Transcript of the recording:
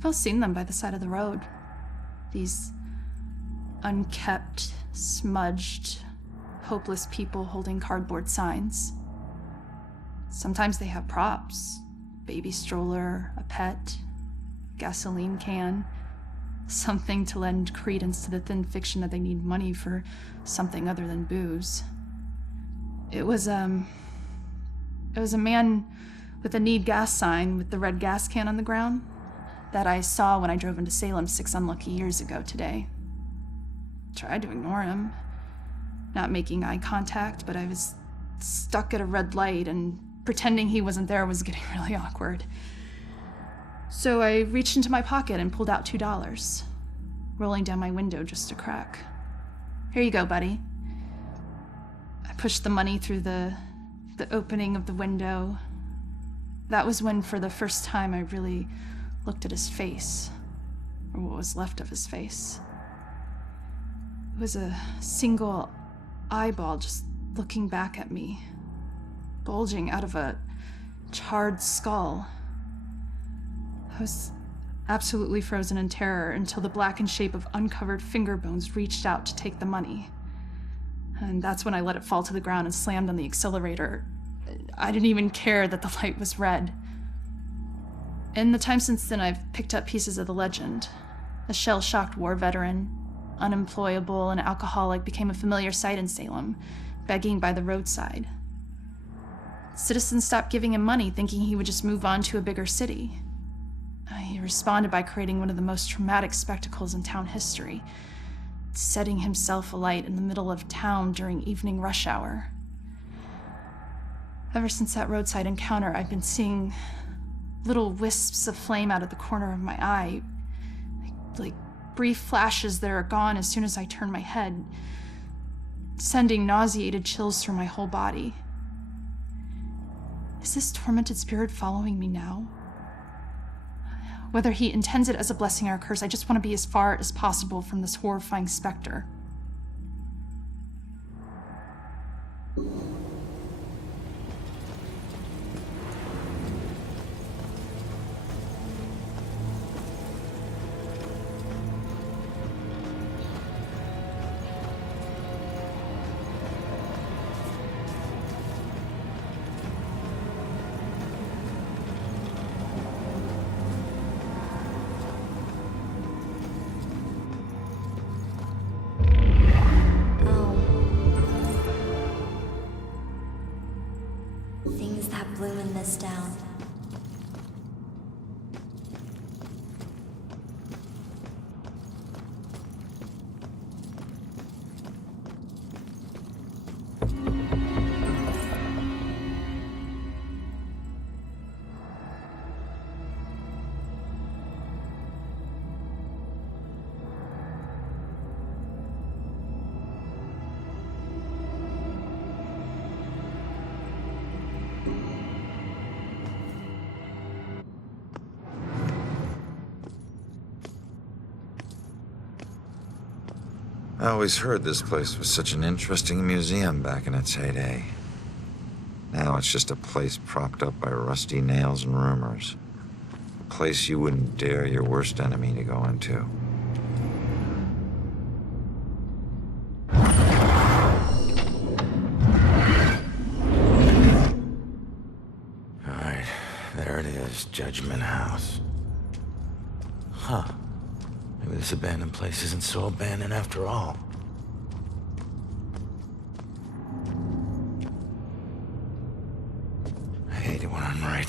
I've all seen them by the side of the road. These unkept, smudged, hopeless people holding cardboard signs. Sometimes they have props. Baby stroller, a pet, gasoline can. Something to lend credence to the thin fiction that they need money for something other than booze. It was a man with a need gas sign with the red gas can on the ground that I saw when I drove into Salem 6 unlucky years ago today. Tried to ignore him, not making eye contact, but I was stuck at a red light and pretending he wasn't there was getting really awkward. So I reached into my pocket and pulled out $2, rolling down my window just a crack. Here you go, buddy. I pushed the money through the opening of the window. That was when, for the first time, I really looked at his face, or what was left of his face. It was a single eyeball just looking back at me, bulging out of a charred skull. I was absolutely frozen in terror until the blackened shape of uncovered finger bones reached out to take the money. And that's when I let it fall to the ground and slammed on the accelerator. I didn't even care that the light was red. In the time since then, I've picked up pieces of the legend. A shell-shocked war veteran, unemployable and alcoholic, became a familiar sight in Salem, begging by the roadside. Citizens stopped giving him money, thinking he would just move on to a bigger city. He responded by creating one of the most traumatic spectacles in town history, setting himself alight in the middle of town during evening rush hour. Ever since that roadside encounter, I've been seeing little wisps of flame out of the corner of my eye, like brief flashes that are gone as soon as I turn my head, sending nauseated chills through my whole body. Is this tormented spirit following me now? Whether he intends it as a blessing or a curse, I just want to be as far as possible from this horrifying specter. Things that blew in this town. I always heard this place was such an interesting museum back in its heyday. Now it's just a place propped up by rusty nails and rumors. A place you wouldn't dare your worst enemy to go into. Alright, there it is, Judgment House. Huh. Maybe this abandoned place isn't so abandoned after all. I hate it when I'm right.